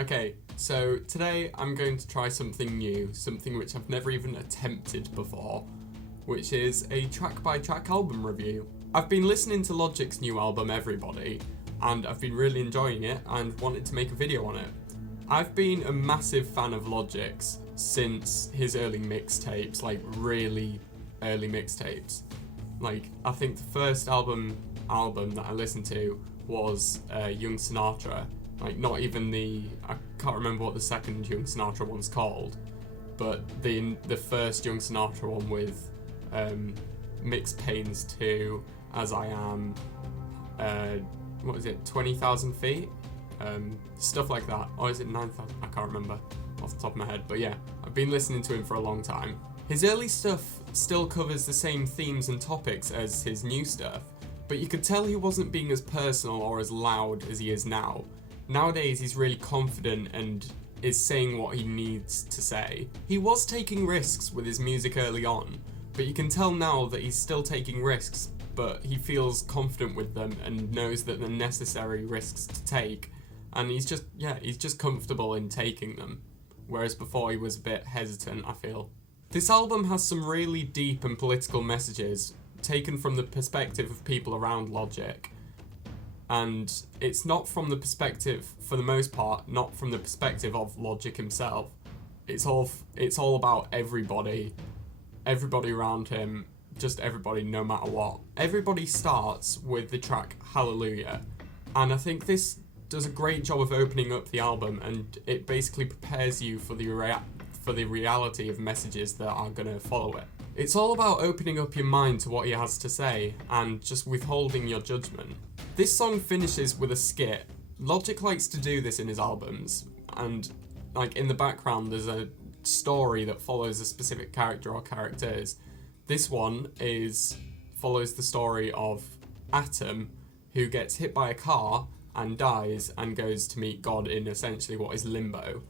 Okay, so today I'm going to try something new, something which I've never even attempted before, which is a track-by-track album review. I've been listening to Logic's new album, Everybody, and I've been really enjoying it and wanted to make a video on it. I've been a massive fan of Logic's since his early mixtapes, like really early mixtapes. Like, I think the first album that I listened to was Young Sinatra. Like, not even I can't remember what the second Young Sinatra one's called, but the first Young Sinatra one with Mixed Pains 2, As I Am, what is it, 20,000 Feet? Stuff like that. Or is it 9,000? I can't remember off the top of my head, but yeah, I've been listening to him for a long time. His early stuff still covers the same themes and topics as his new stuff, but you could tell he wasn't being as personal or as loud as he is now. Nowadays, he's really confident and is saying what he needs to say. He was taking risks with his music early on, but you can tell now that he's still taking risks, but he feels confident with them and knows that they're necessary risks to take, and he's just comfortable in taking them, whereas before he was a bit hesitant, I feel. This album has some really deep and political messages taken from the perspective of people around Logic. And it's not from the perspective, for the most part, not from the perspective of Logic himself. It's all about everybody around him, just everybody no matter what. Everybody starts with the track Hallelujah, and I think this does a great job of opening up the album, and it basically prepares you for the reality of messages that are going to follow it. It's all about opening up your mind to what he has to say and just withholding your judgment. This song finishes with a skit. Logic likes to do this in his albums, and like in the background there's a story that follows a specific character or characters. This one follows the story of Atom, who gets hit by a car and dies and goes to meet God in essentially what is limbo.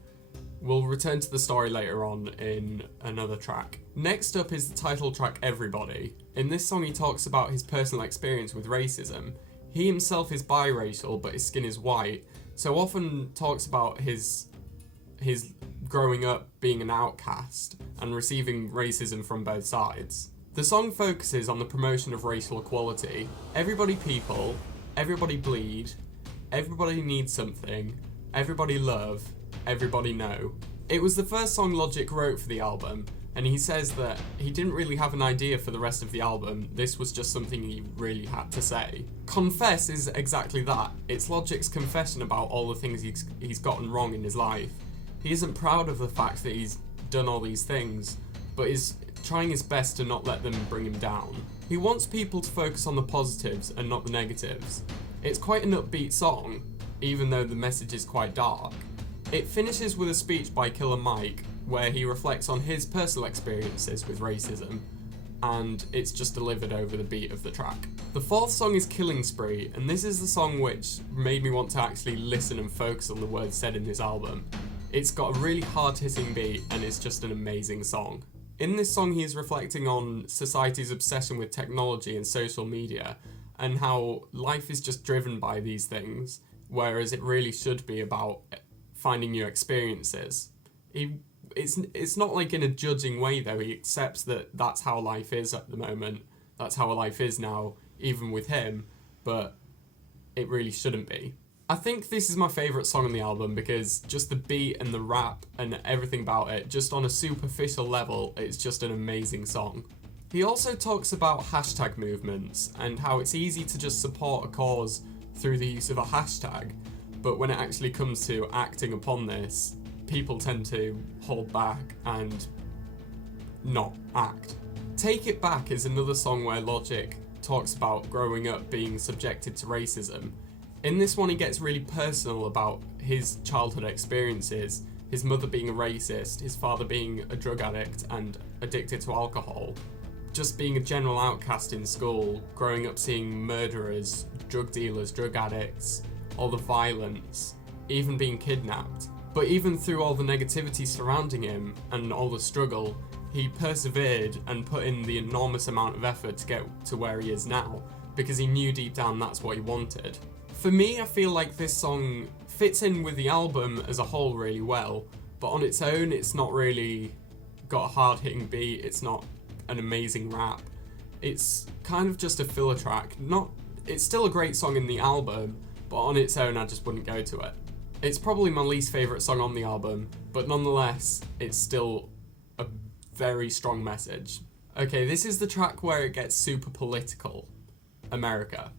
We'll return to the story later on in another track. Next up is the title track Everybody. In this song he talks about his personal experience with racism. He himself is biracial, but his skin is white, so often talks about his growing up being an outcast and receiving racism from both sides. The song focuses on the promotion of racial equality. Everybody people, everybody bleed, everybody needs something, everybody love, everybody know. It was the first song Logic wrote for the album, and he says that he didn't really have an idea for the rest of the album. This was just something he really had to say. Confess is exactly that. It's Logic's confession about all the things he's gotten wrong in his life. He isn't proud of the fact that he's done all these things, but is trying his best to not let them bring him down. He wants people to focus on the positives and not the negatives. It's quite an upbeat song, even though the message is quite dark. It finishes with a speech by Killer Mike, where he reflects on his personal experiences with racism, and it's just delivered over the beat of the track. The fourth song is Killing Spree, and this is the song which made me want to actually listen and focus on the words said in this album. It's got a really hard-hitting beat, and it's just an amazing song. In this song he is reflecting on society's obsession with technology and social media, and how life is just driven by these things, whereas it really should be about finding new experiences. It's not like in a judging way though. He accepts that that's how life is at the moment. That's how life is now, even with him, but it really shouldn't be. I think this is my favourite song on the album because just the beat and the rap and everything about it, just on a superficial level, it's just an amazing song. He also talks about hashtag movements and how it's easy to just support a cause through the use of a hashtag, but when it actually comes to acting upon this, people tend to hold back and not act. Take It Back is another song where Logic talks about growing up being subjected to racism. In this one he gets really personal about his childhood experiences, his mother being a racist, his father being a drug addict and addicted to alcohol, just being a general outcast in school, growing up seeing murderers, drug dealers, drug addicts, all the violence, even being kidnapped. But even through all the negativity surrounding him and all the struggle, he persevered and put in the enormous amount of effort to get to where he is now, because he knew deep down that's what he wanted. For me, I feel like this song fits in with the album as a whole really well, but on its own it's not really got a hard-hitting beat, it's not an amazing rap. It's kind of just a filler track. It's still a great song in the album, but on its own I just wouldn't go to it. It's probably my least favourite song on the album, but nonetheless, it's still a very strong message. Okay, this is the track where it gets super political. America.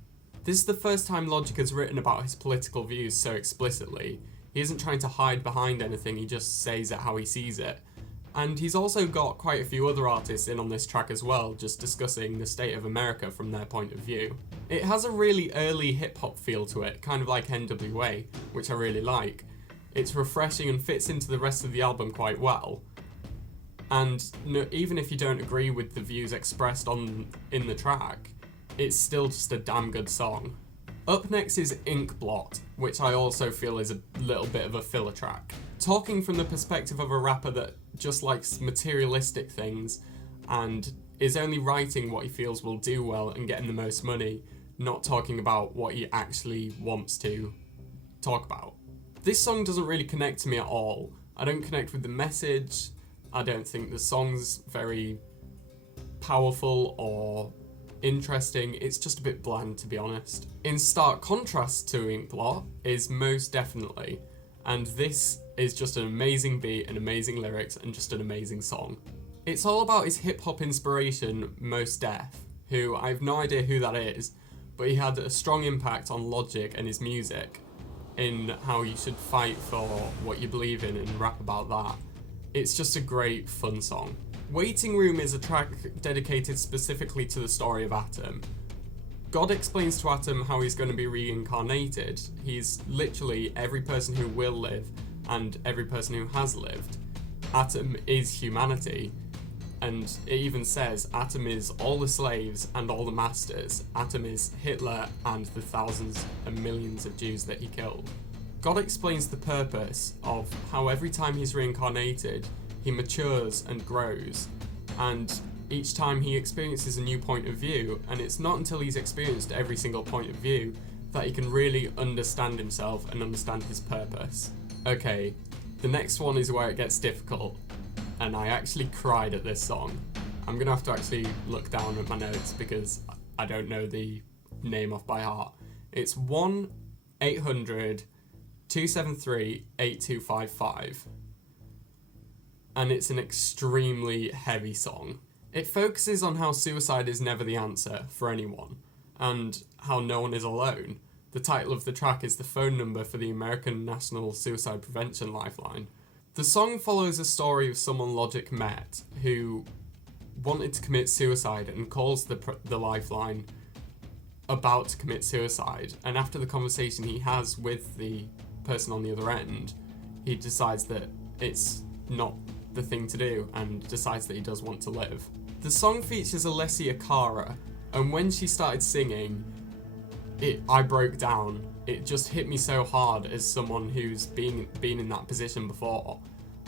This is the first time Logic has written about his political views so explicitly. He isn't trying to hide behind anything, he just says it how he sees it. And he's also got quite a few other artists in on this track as well, just discussing the state of America from their point of view. It has a really early hip-hop feel to it, kind of like NWA, which I really like. It's refreshing and fits into the rest of the album quite well. And even if you don't agree with the views expressed in the track, it's still just a damn good song. Up next is Ink Blot, which I also feel is a little bit of a filler track. Talking from the perspective of a rapper that just likes materialistic things and is only writing what he feels will do well and getting the most money, not talking about what he actually wants to talk about. This song doesn't really connect to me at all. I don't connect with the message. I don't think the song's very powerful or interesting. It's just a bit bland, to be honest. In stark contrast to Ink Blot is Most Definitely, and this is just an amazing beat and amazing lyrics and just an amazing song. It's all about his hip-hop inspiration, Most Def, who I have no idea who that is, but he had a strong impact on Logic and his music in how you should fight for what you believe in and rap about that. It's just a great, fun song. Waiting Room is a track dedicated specifically to the story of Atom. God explains to Atom how he's going to be reincarnated. He's literally every person who will live and every person who has lived. Atom is humanity, and it even says Atom is all the slaves and all the masters. Atom is Hitler and the thousands and millions of Jews that he killed. God explains the purpose of how every time he's reincarnated, he matures and grows, and each time he experiences a new point of view, and it's not until he's experienced every single point of view that he can really understand himself and understand his purpose. Okay, the next one is where it gets difficult, and I actually cried at this song. I'm gonna have to actually look down at my notes because I don't know the name off by heart. It's 1-800-273-8255. And it's an extremely heavy song. It focuses on how suicide is never the answer for anyone, and how no one is alone. The title of the track is the phone number for the American National Suicide Prevention Lifeline. The song follows a story of someone Logic met who wanted to commit suicide and calls the Lifeline about to commit suicide, and after the conversation he has with the person on the other end, he decides that it's not the thing to do and decides that he does want to live. The song features Alessia Cara, and when she started singing, I broke down. It just hit me so hard as someone who's been in that position before.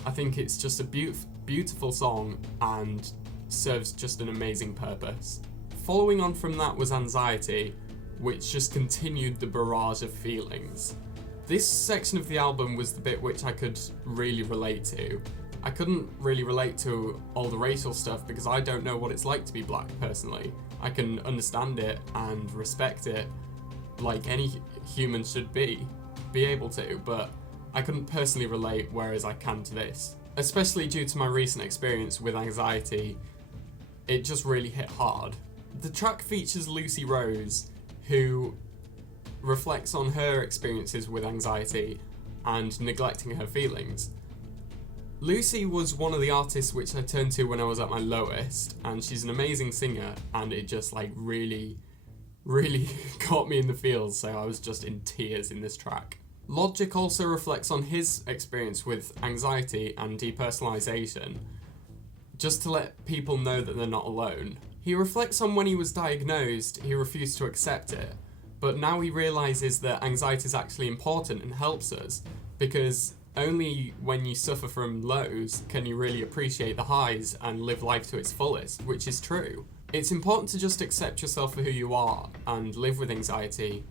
I think it's just a beautiful song and serves just an amazing purpose. Following on from that was Anxiety, which just continued the barrage of feelings. This section of the album was the bit which I could really relate to. I couldn't really relate to all the racial stuff because I don't know what it's like to be black personally. I can understand it and respect it like any human should be able to, but I couldn't personally relate, whereas I can to this. Especially due to my recent experience with Anxiety, it just really hit hard. The track features Lucy Rose, who reflects on her experiences with anxiety and neglecting her feelings. Lucy was one of the artists which I turned to when I was at my lowest, and she's an amazing singer, and it just really got me in the feels, so I was just in tears in this track. Logic also reflects on his experience with anxiety and depersonalization, just to let people know that they're not alone. He reflects on when he was diagnosed, he refused to accept it, but now he realizes that anxiety is actually important and helps us, because only when you suffer from lows can you really appreciate the highs and live life to its fullest, which is true. It's important to just accept yourself for who you are and live with anxiety,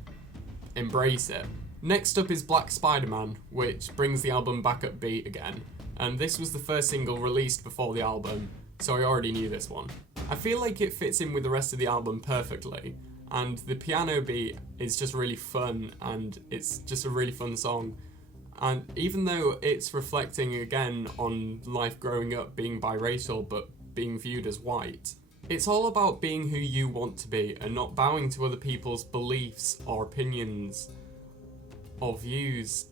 embrace it, Next up is Black Spiderman, which brings the album back upbeat again, and this was the first single released before the album, so I already knew this one. I feel like it fits in with the rest of the album perfectly, and the piano beat is just really fun, and it's just a really fun song. And even though it's reflecting again on life growing up being biracial but being viewed as white, it's all about being who you want to be and not bowing to other people's beliefs or opinions or views.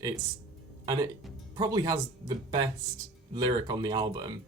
And it probably has the best lyric on the album.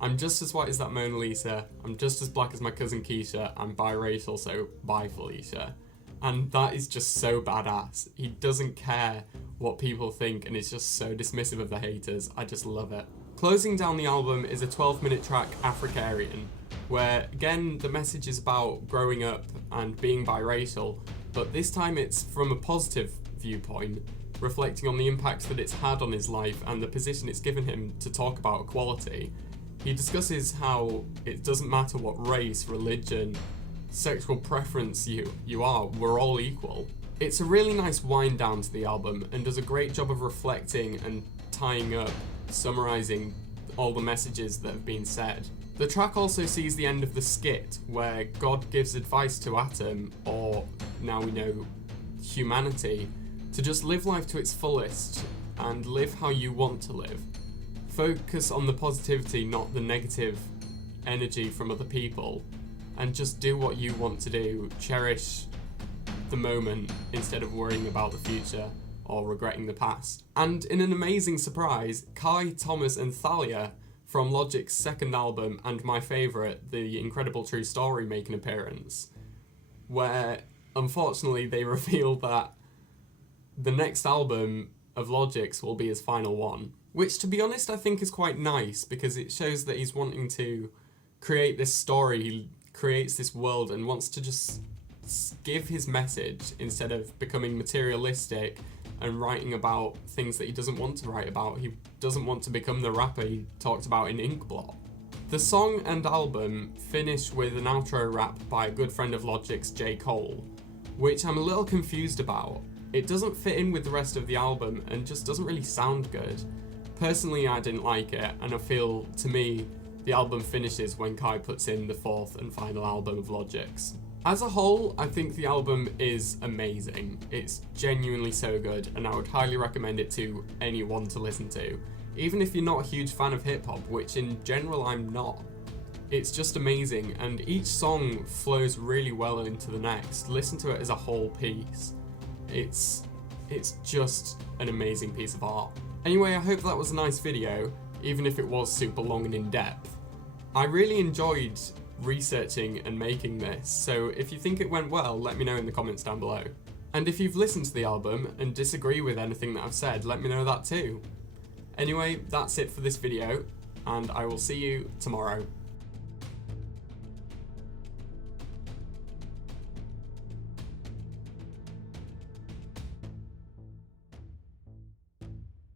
I'm just as white as that Mona Lisa, I'm just as black as my cousin Keisha, I'm biracial, so bye Felicia. And that is just so badass. He doesn't care what people think and is just so dismissive of the haters. I just love it. Closing down the album is a 12-minute track, Africarian, where again the message is about growing up and being biracial, but this time it's from a positive viewpoint, reflecting on the impact that it's had on his life and the position it's given him to talk about equality. He discusses how it doesn't matter what race, religion, sexual preference you are, we're all equal. It's a really nice wind down to the album and does a great job of reflecting and tying up, summarising all the messages that have been said. The track also sees the end of the skit where God gives advice to Atom, or now we know humanity, to just live life to its fullest and live how you want to live. Focus on the positivity, not the negative energy from other people, and just do what you want to do. Cherish the moment instead of worrying about the future or regretting the past. And in an amazing surprise, Kai, Thomas and Thalia from Logic's second album and my favourite, The Incredible True Story, make an appearance, where unfortunately they reveal that the next album of Logic's will be his final one. Which, to be honest, I think is quite nice because it shows that he's wanting to create this story, he creates this world and wants to just give his message instead of becoming materialistic and writing about things that he doesn't want to write about. He doesn't want to become the rapper he talked about in Inkblot. The song and album finish with an outro rap by a good friend of Logic's, J. Cole, which I'm a little confused about. It doesn't fit in with the rest of the album and just doesn't really sound good. Personally, I didn't like it, and I feel, to me, the album finishes when Kai puts in the fourth and final album of Logic's. As a whole, I think the album is amazing. It's genuinely so good, and I would highly recommend it to anyone to listen to, even if you're not a huge fan of hip-hop, which in general I'm not. It's just amazing, and each song flows really well into the next. Listen to it as a whole piece. It's just an amazing piece of art. Anyway, I hope that was a nice video, even if it was super long and in-depth. I really enjoyed researching and making this, so if you think it went well, let me know in the comments down below. And if you've listened to the album and disagree with anything that I've said, let me know that too. Anyway, that's it for this video, and I will see you tomorrow.